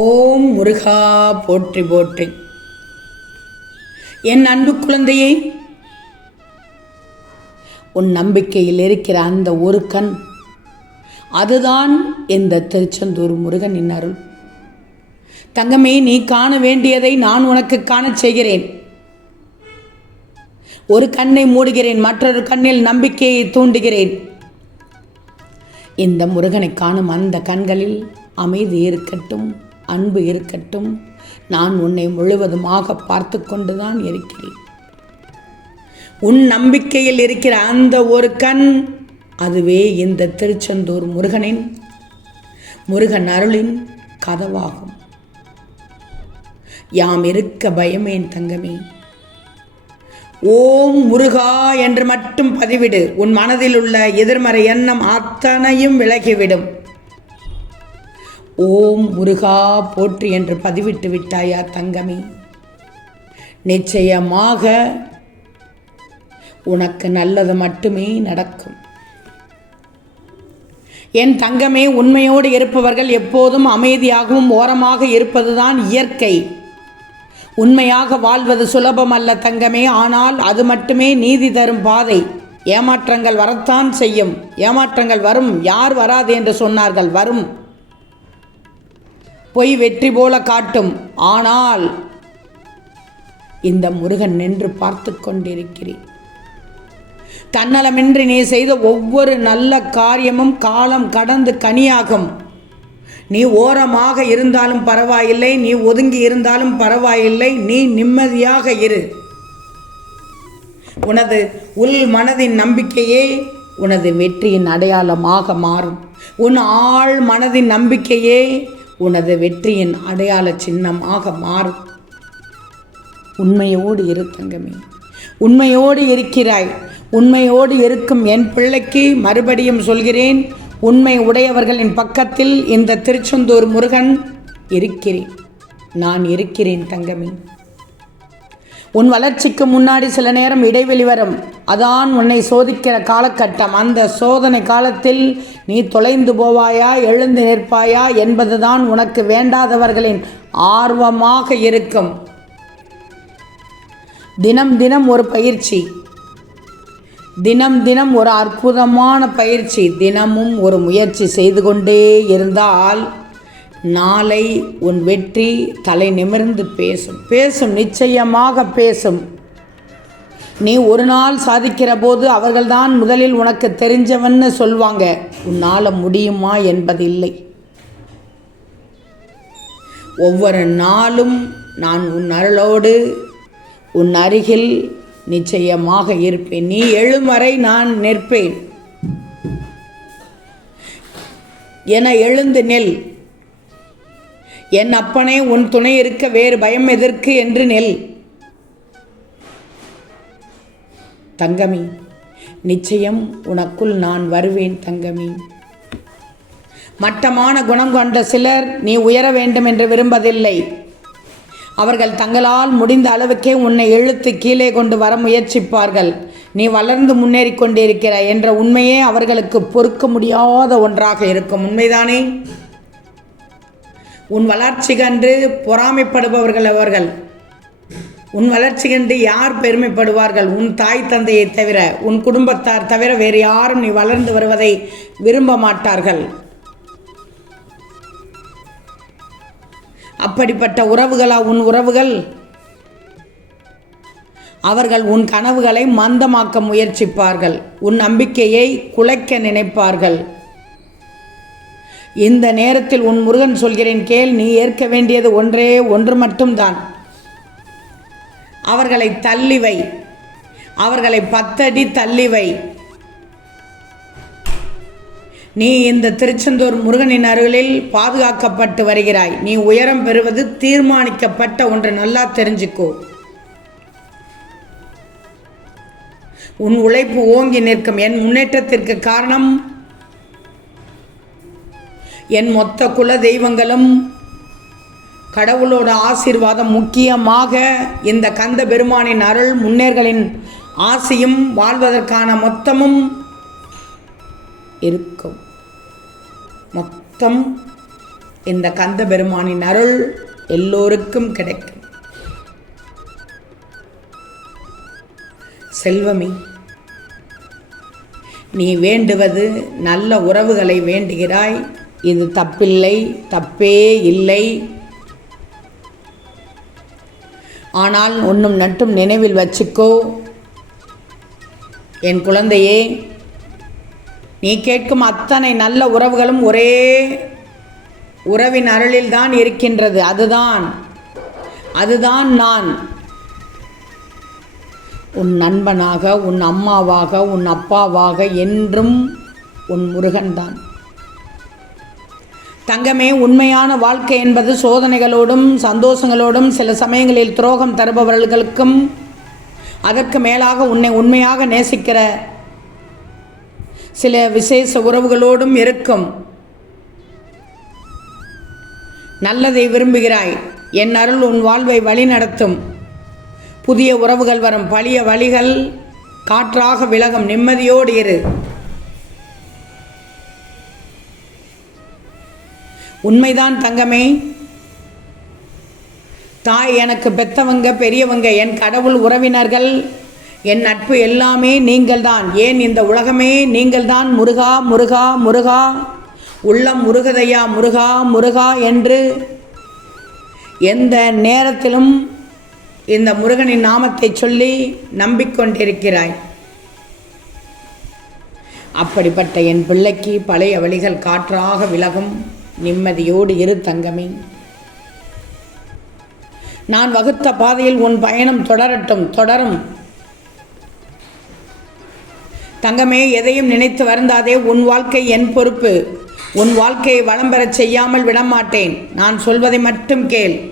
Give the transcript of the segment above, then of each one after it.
ஓம் முருகா போற்றி போற்றி. என் அன்பு குழந்தையே உன் நம்பிக்கையில் இருக்கிற அந்த ஒரு கண் அதுதான் இந்த திருச்செந்தூர் முருகன் அருள். தங்கமே நீ காண வேண்டியதை நான் உனக்கு காணச் செய்கிறேன். ஒரு கண்ணை மூடுகிறேன் மற்றொரு கண்ணில் நம்பிக்கையை தூண்டுகிறேன். இந்த முருகனை காணும் அந்த கண்களில் அமைதி இருக்கட்டும். அன்பு இருக்கட்டும். நான் உன்னை முழுவதுமாக பார்த்து கொண்டுதான் இருக்கிறேன். உன் நம்பிக்கையில் இருக்கிற அந்த ஒரு கண் அதுவே இந்த திருச்செந்தூர் முருகனின் முருகன் அருளின் கதவாகும். யாம் இருக்க பயமேன் தங்கமே. ஓம் முருகா என்று மட்டும் பதிவிடு. உன் மனதில் உள்ள எதிர்மறை எண்ணம் அத்தனையும் விலகிவிடும். ஓம் முருகா போற்றி என்று பதிவிட்டு விட்டாயா தங்கமே. நிச்சயமாக உனக்கு நல்லது மட்டுமே நடக்கும். என் தங்கமே உண்மையோடு இருப்பவர்கள் எப்போதும் அமைதியாகவும் ஓரமாக இருப்பதுதான் இயற்கை. உண்மையாக வாழ்வது சுலபம் அல்ல தங்கமே ஆனால் அது மட்டுமே நீதி தரும் பாதை. ஏமாற்றங்கள் வரத்தான் செய்யும். ஏமாற்றங்கள் வரும். யார் வராது என்று சொன்னார்கள். வரும். பொய் வெற்றி போல காட்டும். ஆனால் இந்த முருகன் நின்று பார்த்து கொண்டிருக்கிறேன். தன்னலமின்றி நீ செய்த ஒவ்வொரு நல்ல காரியமும் காலம் கடந்து கனியாகும். நீ ஓரமாக இருந்தாலும் பரவாயில்லை நீ ஒதுங்கி இருந்தாலும் பரவாயில்லை நீ நிம்மதியாக இரு. உனது உள் மனதின் நம்பிக்கையே உனது வெற்றியின் அடையாளமாக மாறும். உன் ஆழ் மனதின் நம்பிக்கையே உனது வெற்றியின் அடையாள சின்னமாக மாறும். உண்மையோடு இரு தங்கமே. உண்மையோடு இருக்கிறாய். உண்மையோடு இருக்கும் என் பிள்ளைக்கு மறுபடியும் சொல்கிறேன். உண்மை உடையவர்களின் பக்கத்தில் இந்த திருச்செந்தூர் முருகன் இருக்கிறேன். நான் இருக்கிறேன் தங்கமே. உன் வளர்ச்சிக்கு முன்னாடி சில நேரம் இடைவெளி வரும். அதான் உன்னை சோதிக்கிற காலகட்டம். அந்த சோதனை காலத்தில் நீ தொலைந்து போவாயா எழுந்து நிற்பாயா என்பதுதான் உனக்கு வேண்டாதவர்களின் ஆர்வமாக இருக்கும். தினம் தினம் ஒரு பயிற்சி. தினம் தினம் ஒரு அற்புதமான பயிற்சி. தினமும் ஒரு முயற்சி செய்து கொண்டே இருந்தால் நாளை உன் வெற்றி தலை நிமிர்ந்து பேசும். பேசும் நிச்சயமாக பேசும். நீ ஒரு நாள் சாதிக்கிற போது அவர்கள்தான் முதலில் உனக்கு தெரிஞ்சவன்னு சொல்வாங்க. உன்னால் முடியுமா என்பதில்லை. ஒவ்வொரு நாளும் நான் உன் அருளோடு உன் அருகில் நிச்சயமாக இருப்பேன். நீ எழும் வரை நான் நிற்பேன். என எழுந்து நெல். என் அப்பனே உன் துணை இருக்க வேறு பயம் எதற்கு என்று நெல். தங்கமி நிச்சயம் உனக்குள் நான் வருவேன் தங்கமி. மட்டமான குணம் கொண்ட சிலர் நீ உயர வேண்டும் என்று விரும்பதில்லை. அவர்கள் தங்களால் முடிந்த அளவுக்கே உன்னை இழுத்து கீழே கொண்டு வர முயற்சிப்பார்கள். நீ வளர்ந்து முன்னேறி கொண்டிருக்கிறாய் என்ற உண்மையே அவர்களுக்கு பொறுக்க முடியாத ஒன்றாக இருக்கும். உண்மைதானே? உன் வளர்ச்சி பொறாமைப்படுபவர்கள் அவர்கள். உன் வளர்ச்சி யார் பெருமைப்படுவார்கள்? உன் தாய் தந்தையை தவிர உன் குடும்பத்தார் தவிர வேறு யாரும் நீ வளர்ந்து வருவதை விரும்ப மாட்டார்கள். அப்படிப்பட்ட உறவுகளா உன் உறவுகள்? அவர்கள் உன் கனவுகளை மந்தமாக்க முயற்சிப்பார்கள். உன் நம்பிக்கையை குலைக்க நினைப்பார்கள். இந்த நேரத்தில் உன் முருகன் சொல்கிறேன் கேள் நீ ஏற்க வேண்டியது ஒன்றே ஒன்று மட்டும்தான். அவர்களை தள்ளி வை. அவர்களை பத்தடி தள்ளி வை. நீ இந்த திருச்செந்தூர் முருகனின் அருளில் பாதுகாக்கப்பட்டு வருகிறாய். நீ உயரம் பெறுவது தீர்மானிக்கப்பட்ட ஒன்று நல்லா தெரிஞ்சுக்கோ. உன் உழைப்பு ஓங்கி நிற்கும். என் முன்னேற்றத்திற்கு காரணம் என் மொத்த குல தெய்வங்களும் கடவுளோட ஆசீர்வாதம் முக்கியமாக இந்த கந்த பெருமானின் அருள் முன்னேர்களின் ஆசையும் வாழ்வதற்கான மொத்தமும் இருக்கும். மொத்தம் இந்த கந்த பெருமானின் அருள் எல்லோருக்கும் கிடைக்கும். செல்வமே நீ வேண்டுவது நல்ல உறவுகளை வேண்டுகிறாய். இது தப்பில்லை தப்பே இல்லை. ஆனால் ஒன்றும் நட்டும் நினைவில் வச்சுக்கோ. என் குழந்தையே நீ கேட்கும் அத்தனை நல்ல உறவுகளும் ஒரே உறவின் அருளில்தான் இருக்கின்றது. அதுதான் அதுதான் நான். உன் நண்பனாக உன் அம்மாவாக உன் அப்பாவாக என்றும் உன் முருகன்தான். தங்கமே உண்மையான வாழ்க்கை என்பது சோதனைகளோடும் சந்தோஷங்களோடும் சில சமயங்களில் துரோகம் தருபவர்களுக்கும் அதற்கு மேலாக உன்னை உண்மையாக நேசிக்கிற சில விசேஷ உறவுகளோடும் இருக்கும். நல்லதை விரும்புகிறாய். என் அருள் உன் வாழ்வை வழிநடத்தும். புதிய உறவுகள் வரும். பழைய வழிகள் காற்றாக விலகும். நிம்மதியோடு இரு. உண்மைதான் தங்கமே. தாய் எனக்கு பெத்தவங்க பெரியவங்க என் கடவுள் உறவினர்கள் என் நட்பு எல்லாமே நீங்கள்தான். ஏன் இந்த உலகமே நீங்கள்தான்? முருகா முருகா முருகா. உள்ளம் முருகதையா முருகா முருகா என்று எந்த நேரத்திலும் இந்த முருகனின் நாமத்தை சொல்லி நம்பிக்கொண்டிருக்கிறாய். அப்படிப்பட்ட என் பிள்ளைக்கு பழைய வழிகள் காற்றாக விலகும். நிம்மதியோடு இரு தங்கமே. நான் வகுத்த பாதையில் உன் பயணம் தொடரட்டும் தொடரும். தங்கமே எதையும் நினைத்து வருந்தாதே உன் வாழ்க்கை என் பொறுப்பு. உன் வாழ்க்கையை வளம் பெறச் செய்யாமல் விடமாட்டேன். நான் சொல்வதை மட்டும் கேள்.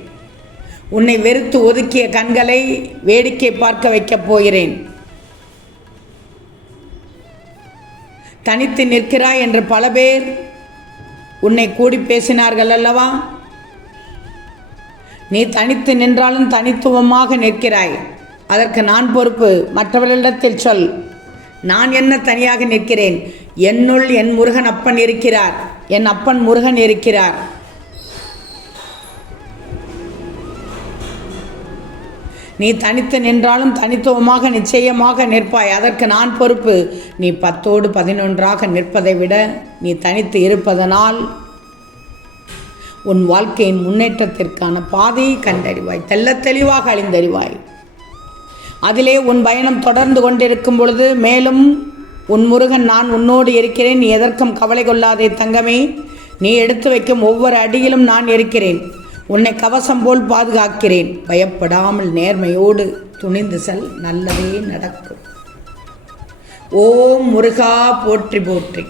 உன்னை வெறுத்து ஒதுக்கிய கண்களை வேடிக்கை பார்க்க வைக்கப் போகிறேன். தனித்து நிற்கிறாய் என்று பல பேர் உன்னை கூடி பேசினார்கள் அல்லவா? நீ தனித்து நின்றாலும் தனித்துவமாக நிற்கிறாய். அதற்கு நான் பொறுப்பு. மற்றவர்களிடத்தில் சொல். நான் என்ன தனியாக நிற்கிறேன்? என்னுள் என் முருகன் அப்பன் இருக்கிறார். என் அப்பன் முருகன் இருக்கிறார். நீ தனித்து நின்றாலும் தனித்துவமாக நிச்சயமாக நிற்பாய். அதற்கு நான் பொறுப்பு. நீ பத்தோடு பதினொன்றாக நிற்பதை விட நீ தனித்து இருப்பதனால் உன் வாழ்க்கையின் முன்னேற்றத்திற்கான பாதையை கண்டறிவாய். தெல்ல தெளிவாக அழிந்தறிவாய். அதிலே உன் பயணம் தொடர்ந்து கொண்டிருக்கும் பொழுது மேலும் உன் முருகன் நான் உன்னோடு இருக்கிறேன். நீ எதற்கும் கவலை கொள்ளாதே தங்கமே. நீ எடுத்து வைக்கும் ஒவ்வொரு அடியிலும் நான் இருக்கிறேன். உன்னை கவசம் போல் பாதுகாக்கிறேன். பயப்படாமல் நேர்மையோடு துணிந்து செல். நல்லதே நடக்கும். ஓம் முருகா போற்றி போற்றி.